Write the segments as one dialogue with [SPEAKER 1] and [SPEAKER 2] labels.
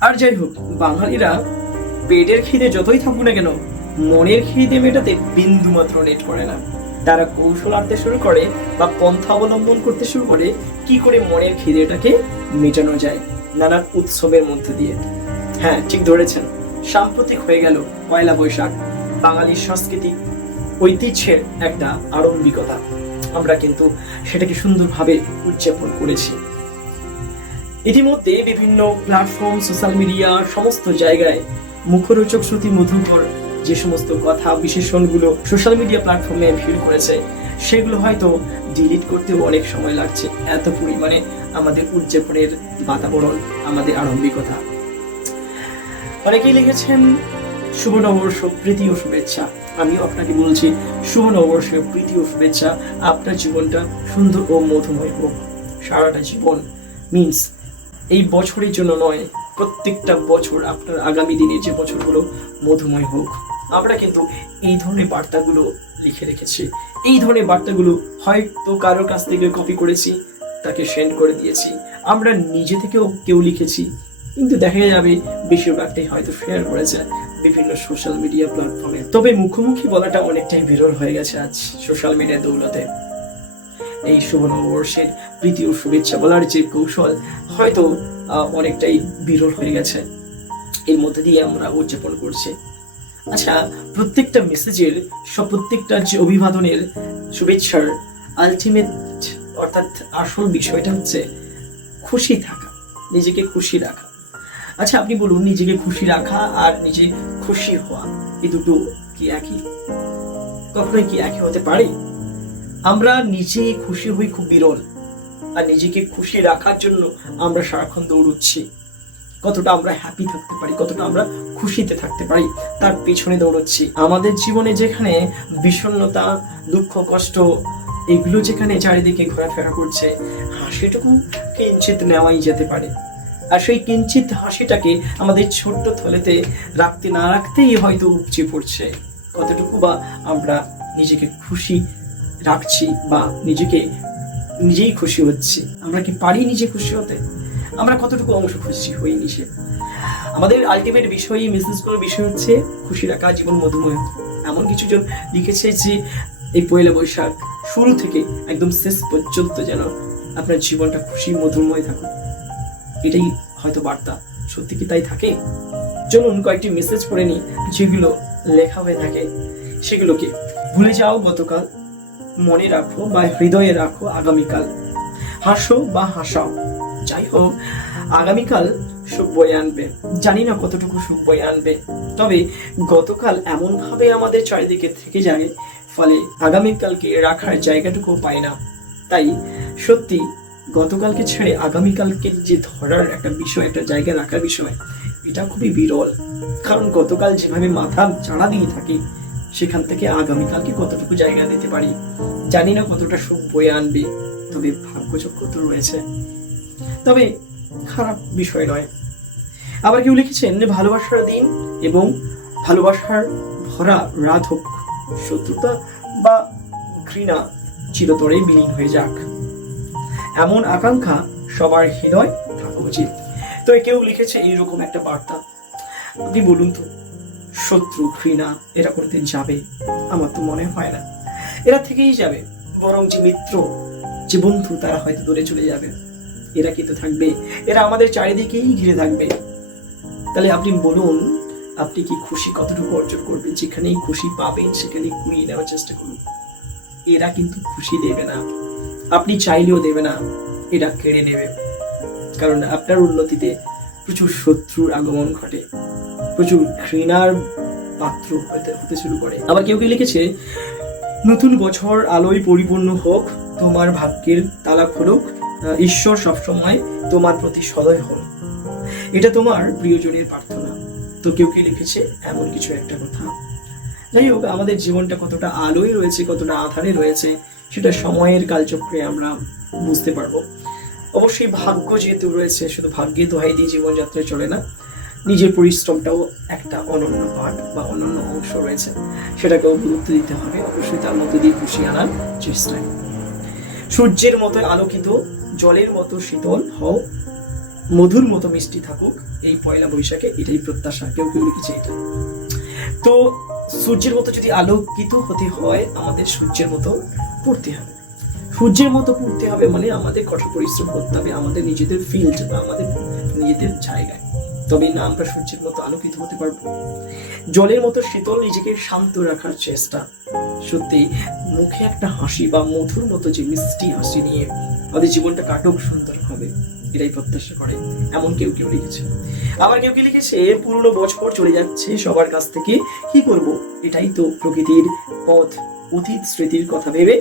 [SPEAKER 1] আর যাই হোক, বাঙালিরা পেটের খিদে যতই থাকুক না কেন, মনের খিদে মেটাতে বিন্দু মাত্র নেট করে না। তারা কৌশল আনতে শুরু করে বা পন্থা অবলম্বন করতে শুরু করে কি করে মনের খিদেটাকে মেটানো যায় নানান উৎসবের মধ্যে দিয়ে। হ্যাঁ ঠিক ধরেছেন। সাম্প্রতিক হয়ে গেল পয়লা বৈশাখ। বাঙালির সাংস্কৃতিক ঐতিহ্যের একটা আড়ম্বিকতা আমরা কিন্তু সেটাকে সুন্দরভাবে উদযাপন করেছি। ইতিমধ্যে বিভিন্ন প্ল্যাটফর্ম সোশ্যাল মিডিয়া সমস্ত জায়গায় মুখরোচক শ্রুতি মধুকর যে সমস্ত কথা বিশেষণগুলো সোশ্যাল মিডিয়া প্ল্যাটফর্মে ভিড় করেছে, সেগুলো হয়তো ডিলিট করতেও অনেক সময় লাগছে। এত পরিমাণে আমাদের উদযাপনের বাতাবরণ, আমাদের আরম্ভিকতা। অনেকেই লিখেছেন শুভ নববর্ষ প্রীতি ও শুভেচ্ছা। আমি আপনাকে বলছি শুভ নববর্ষ প্রীতি ও শুভেচ্ছা। আপনার জীবনটা সুন্দর ও মধুময় হোক। সারাটা জীবন মিন্স এই বছরের জন্য নয়, প্রত্যেকটা বছর আপনার আগামী দিনের যে বছরগুলো মধুময় হোক, আমরা কিন্তু এই ধরনের বার্তাগুলো লিখে রেখেছি। এই ধরনের বার্তাগুলো হয়তো কারোর কাছ থেকে কপি করেছি, তাকে সেন্ড করে দিয়েছি। আমরা নিজে থেকেও কেউ লিখেছি, কিন্তু দেখা যাবে বেশিরভাগটাই হয়তো শেয়ার করেছে বিভিন্ন সোশ্যাল মিডিয়া প্ল্যাটফর্মে তবে মুখোমুখি বলাটা অনেকটাই বিরল হয়ে গেছে আজ সোশ্যাল মিডিয়া দৌলতে। এই শুভ নববর্ষের প্রীতি ও শুভেচ্ছা বলার যে কৌশল, হয়তো অনেকটাই বিরল হয়ে গেছে। এর মধ্যে দিয়ে আমরা উদযাপন করছি। আচ্ছা প্রত্যেকটা মেসেজের সব প্রত্যেকটা যে অভিবাদনের শুভেচ্ছার আলটিমেট অর্থাৎ আসল বিষয়টা হচ্ছে খুশি থাকা, নিজেকে খুশি রাখা। আচ্ছা আপনি বলুন, নিজেকে খুশি রাখা আর নিজে খুশি হওয়া, এই দুটো কি একই? কখনোই কি একই হতে পারে? আমরা নিজে খুশি হই খুব বিরল, আর নিজেকে খুশি রাখার জন্য আমরা সারাক্ষণ দৌড়চ্ছি। কতটা আমরা হ্যাপি থাকতে পারি, কতটা আমরা খুশিতে থাকতে পারি, তার পেছনে দৌড়চ্ছি। আমাদের জীবনে যেখানে বিষণ্ণতা, দুঃখ, কষ্ট, এগুলো যেখানে চারিদিকে ঘোরাফেরা করছে, হাসিটুকু কিঞ্চিত নেওয়াই যেতে পারে। আর সেই কিঞ্চিত হাসিটাকে আমাদের ছোট্ট থলেতে রাখতে না রাখতেই হয়তো উপচে পড়ছে। কতটুকু বা আমরা নিজেকে খুশি রাখছি বা নিজেকে নিজেই খুশি হচ্ছি। আমরা কি পারি নিজে খুশি হতে? আমরা কতটুকু অংশ খুশি হই নিজে? আমাদের আলটিমেট বিষয় মেসেজ করার বিষয় হচ্ছে খুশি রাখা, জীবন মধুময়। এমন কিছু জন লিখেছে যে, এই পয়লা বৈশাখ শুরু থেকে একদম শেষ পর্যন্ত যেন আপনার জীবনটা খুশি, মধুময় থাকুক। এটাই হয়তো বার্তা। সত্যি কি তাই থাকে? চলুন কয়েকটি মেসেজ পড়ে নিই। যেগুলো লেখা হয়ে থাকে, সেগুলোকে ভুলে যাও গতকাল। মনে রাখো বা হৃদয়ে রাখো আগামীকাল। হাসো বা হাসাও, যাই হোক, আগামীকাল সুখ বয়ে আনবে। জানি না কতটুকু সুখ বয়ে আনবে, তবে গতকাল এমন ভাবে আমাদের চারিদিকে থেকে যায়, ফলে আগামীকালকে রাখার জায়গাটুকু পায় না। তাই সত্যি, গতকালকে ছেড়ে আগামীকালকে যে ধরার একটা বিষয়, একটা জায়গা রাখার বিষয়, এটা খুবই বিরল। কারণ গতকাল যেভাবে মাথা চাড়া দিয়ে থাকি সেখান থেকে আগামীকালকে কতটুকু জায়গা দিতে পারি? জানি না কতটা সুখ বয়ে আনবে, তবে ভাগ্যচক্র তো রয়েছে। তবে খারাপ বিষয় নয়। আবার কেউ লিখেছেন, ভালোবাসার দিন এবং ভালোবাসার ভরা রাত হোক। শত্রুতা বা ঘৃণা চিরতরে বিলীন হয়ে যাক। এমন আকাঙ্ক্ষা সবার হৃদয় থাকা উচিত। তো কেউ লিখেছে এইরকম একটা বার্তা। আপনি বলুন তো শত্রু, ঘৃণা, এরা কোনোদিন যাবে, আমার তো মনে হয় না। এরা থেকেই যাবে, বরং যে মিত্র, যে বন্ধু, তারা হয়তো দূরে চলে যাবে। এরা কিন্তু থাকবে, এরা আমাদের চারিদিকেই ঘিরে থাকবে। তাহলে আপনি বলুন, আপনি কি খুশি কতটুকু অর্জন করবেন? যেখানেই খুশি পাবেন, সেখানেই কুড়িয়ে নেওয়ার চেষ্টা করুন। এরা কিন্তু খুশি দেবে না। আপনি চাইলেও দেবে না, এরা কেড়ে নেবে। কারণ আপনার উন্নতিতে প্রচুর শত্রুর আগমন ঘটে। প্রচুর ঘৃণার পাত্র হতে শুরু করে। আবার কেউ কেউ লিখেছে, নতুন বছর আলোয় পরিপূর্ণ হোক, তোমার ভাগ্যের তালা খুলুক ঈশ্বর সবসময় তোমার প্রতি সদয় হন। এটা তোমার প্রিয়জনের প্রার্থনা। তো কেউ কেউ লিখেছে, এমন কিছু একটা কথা। যাই হোক, আমাদের জীবনটা কতটা আলোয় রয়েছে, কতটা আধারে রয়েছে, সেটা সময়ের কালচক্রে আমরা বুঝতে পারব। অবশ্যই ভাগ্য যেহেতু রয়েছে, শুধু ভাগ্যে দোহাই দিয়ে জীবনযাত্রায় চলে না নিজের পরিশ্রমটাও একটা অনন্য পার্ট বা অনন্য অংশ রয়েছে। সেটাকেও গুরুত্ব দিতে হবে। অবশ্যই তার মধ্যে দিয়ে খুশি আনার চেষ্টায়। সূর্যের মতো আলোকিত, জলের মতো শীতল হও, মধুর মতো মিষ্টি থাকুক, এই পয়লা বৈশাখে এটাই প্রত্যাশা। কেউ কেউ লিখেছে এটা। তো সূর্যের মতো যদি আলোকিত হতে হয়, আমাদের সূর্যের মতো পড়তে হবে। সূর্যের মতো পড়তে হবে মানে আমাদের কঠোর পরিশ্রম করতে হবে, আমাদের নিজেদের ফিল্ড বা আমাদের নিজেদের জায়গায়। তবেই না আমরা সূর্যের মতো আলোকিত হতে পারব। জলের মতো শীতল নিজেকে শান্ত রাখার চেষ্টা। সত্যি, মুখে একটা হাসি বা মধুর মতো যে মিষ্টি হাসি নিয়ে আমাদের জীবনটা কাটুক সুন্দরভাবে এটাই প্রত্যাশা করে, এমন কেউ কেউ লিখেছে। আবার কেউ কেউ লিখেছে, পুরনো বছর চলে যাচ্ছে, সবার কাছ থেকে কি করব? এটাই তো প্রকৃতির পথ, অতীত স্মৃতির কথা ভেবে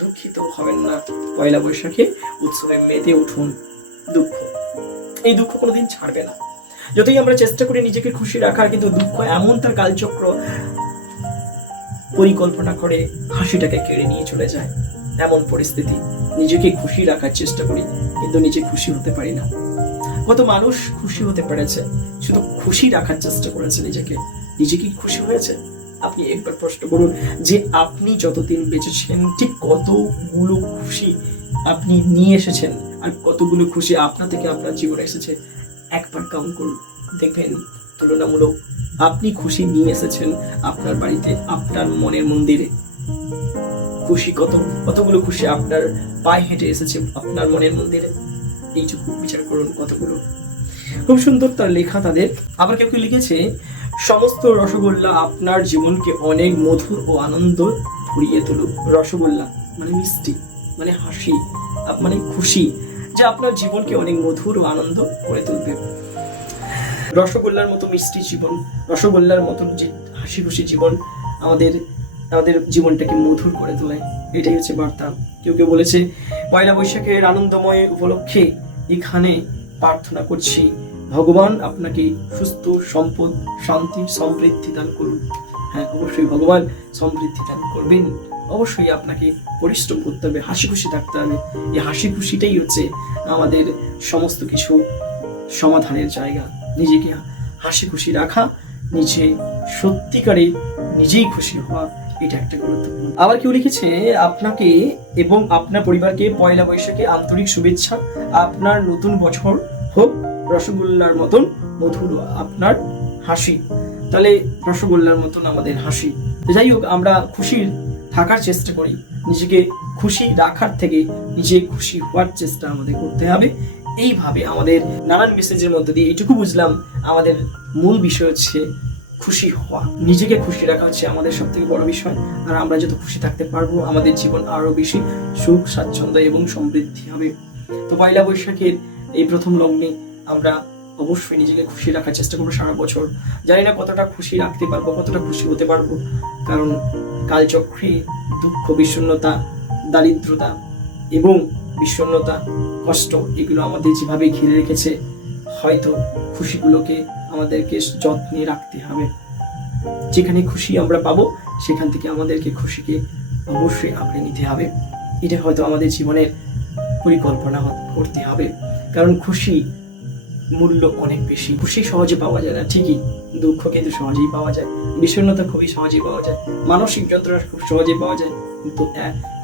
[SPEAKER 1] দুঃখিত হবেন না। পয়লা বৈশাখে উৎসবে মেতে উঠুন দুঃখ। এই দুঃখ কোনোদিন ছাড়বে না। যতই আমরা চেষ্টা করি নিজেকে খুশি রাখার, কিন্তু দুঃখ এমন তার কালচক্র পরিকল্পনা করে হাসিটাকে কেড়ে নিয়ে চলে যায়। এমন পরিস্থিতি নিজেকে খুশি রাখার চেষ্টা করি, কিন্তু নিজে খুশি হতে পারি না। কত মানুষ খুশি হতে পেরেছে, শুধু খুশি রাখার চেষ্টা করেছে নিজেকে। নিজে কি খুশি হয়েছে? আপনি একবার প্রশ্ন করুন, যে আপনি যতদিন বেঁচেছেন, ঠিক কতগুলো খুশি আপনি নিয়ে এসেছেন, আর কতগুলো খুশি আপনা থেকে আপনার জীবনে এসেছে? একবার কাউন্ট করুন দেখবেন, তুলনামূলক আপনি খুশি নিয়ে এসেছেন আপনার বাড়িতে, আপনার মনের মন্দিরে। খুশি কত, কতগুলো খুশি আপনার পায়ে হেঁটে এসেছে আপনার মনের মন্দিরে। এইটুকু বিচার করুন কতগুলো। খুব সুন্দর তার লেখা তাদের। আবার কেউ কেউ লিখেছে, সমস্ত রসগোল্লা আপনার জীবনকে অনেক মধুর ও আনন্দ ভরিয়ে তুলুক। রসগোল্লা মানে মিষ্টি মানে হাসি মানে খুশি। যা আপনার জীবনকে অনেক মধুর ও আনন্দ করে তুলবে। রসগোল্লার মতো মিষ্টি জীবন, রসগোল্লার মতন যে হাসি খুশি জীবন আমাদের আমাদের জীবনটাকে মধুর করে তোলে, এটাই হচ্ছে বার্তা। কেউ কেউ বলেছে, পয়লা বৈশাখের আনন্দময় উপলক্ষে এখানে প্রার্থনা করছি, ভগবান আপনাকে সুস্থ, সম্পদ, শান্তি, সমৃদ্ধি দান করুন। হ্যাঁ অবশ্যই ভগবান সমৃদ্ধি দান করবেন। অবশ্যই আপনাকে পরিশ্রম করতে হবে, হাসি খুশি থাকতে হবে। এই হাসি খুশিটাই হচ্ছে আমাদের সমস্ত কিছু সমাধানের জায়গা। নিজেকে হাসি খুশি রাখা, নিজে সত্যিকারে নিজেই খুশি হওয়া, এটা একটা গুরুত্বপূর্ণ। আবার কেউ লিখেছে, আপনাকে এবং আপনার পরিবারকে পয়লা বৈশাখে আন্তরিক শুভেচ্ছা। আপনার নতুন বছর হোক, রসগোল্লার মতন মধুর আপনার হাসি। তাহলে রসগোল্লার মতন আমাদের হাসি। যাই হোক, আমরা খুশি থাকার চেষ্টা করি। নিজেকে খুশি রাখার থেকে নিজে খুশি হওয়ার চেষ্টা আমাদের করতে হবে। এইভাবে আমাদের নানান মেসেজের মধ্যে দিয়ে এইটুকু বুঝলাম, আমাদের মূল বিষয় হচ্ছে খুশি হওয়া। নিজেকে খুশি রাখা হচ্ছে আমাদের সব থেকে বড় বিষয়। আর আমরা যত খুশি থাকতে পারব, আমাদের জীবন আরও বেশি সুখ, স্বাচ্ছন্দ্য এবং সমৃদ্ধি হবে। তো পয়লা বৈশাখের এই প্রথম লগ্নে আমরা অবশ্যই নিজেকে খুশি রাখার চেষ্টা করব সারা বছর। জানি না কতটা খুশি রাখতে পারব, কতটা খুশি হতে পারব। কারণ কালচক্রে দুঃখ, বিষণ্ণতা, দারিদ্রতা এবং বিষণ্ণতা, কষ্ট, এগুলো আমাদের যেভাবে ঘিরে রেখেছে, হয়তো খুশিগুলোকে আমাদেরকে যত্নে রাখতে হবে। যেখানে খুশি আমরা পাবো, সেখান থেকে আমাদেরকে খুশিকে অবশ্যই আঁকড়ে নিতে হবে। এটা হয়তো আমাদের জীবনের পরিকল্পনা করতে হবে। কারণ খুশি মূল্য অনেক বেশি। খুশি সহজে পাওয়া যায় না, ঠিকই। দুঃখ কিন্তু সহজেই পাওয়া যায়। বিষণ্ণতা খুবই সহজেই পাওয়া যায়। মানসিক যন্ত্রণা খুব সহজেই পাওয়া যায়। কিন্তু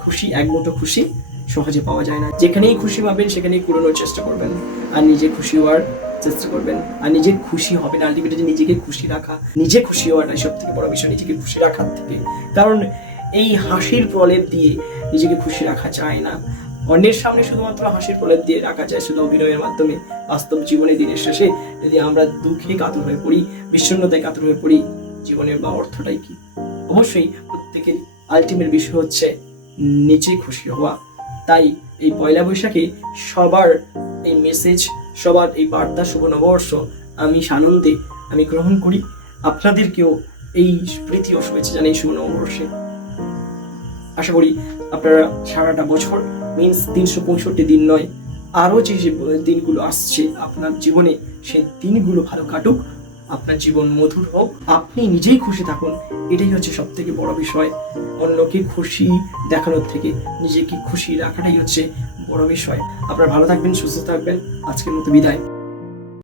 [SPEAKER 1] খুশি, এক মুঠো খুশি সহজে পাওয়া যায় না। যেখানেই খুশি পাবেন সেখানেই কুড়ানোর চেষ্টা করবেন। আর নিজে খুশি হওয়ার চেষ্টা করবেন। আর নিজে খুশি হবেন আলটিমেটলি নিজেকে খুশি রাখা, নিজে খুশি হওয়াটাই সব থেকে বড় বিষয় নিজেকে খুশি রাখার থেকে। কারণ, এই হাসির প্রলেপ দিয়ে নিজেকে খুশি রাখা যায় না। অন্যের সামনে শুধুমাত্র হাসির প্রলেপ দিয়ে রাখা যায় শুধু অভিনয়ের মাধ্যমে। বাস্তব জীবনে দিনের শেষে যদি আমরা দুঃখে কাতর হয়ে পড়ি, বিষণ্ণতায় কাতর হয়ে পড়ি, জীবনের বা অর্থটাই কি? অবশ্যই প্রত্যেকের আলটিমেট বিষয় হচ্ছে নিজে খুশি হওয়া। তাই এই পয়লা বৈশাখে সবার এই মেসেজ সবার এই বার্তা শুভ নববর্ষ আমি সানন্দে আমি গ্রহণ করি। আপনাদেরকেও এই প্রীতি ও শুভেচ্ছা জানাই শুভ নববর্ষে আশা করি আপনারা সারাটা বছর মিনস তিনশো পঁয়ষট্টি দিন নয়, আরও যে দিনগুলো আসছে আপনার জীবনে, সেই দিনগুলো ভালো কাটুক, আপনার জীবন মধুর হোক, আপনি নিজেই খুশি থাকুন, এটাই হচ্ছে সব থেকে বড় বিষয়। অন্যকে খুশি দেখানোর থেকে নিজেকে খুশি রাখাটাই হচ্ছে বড় বিষয়। আপনারা ভালো থাকবেন, সুস্থ থাকবেন, আজকের মতো বিদায়।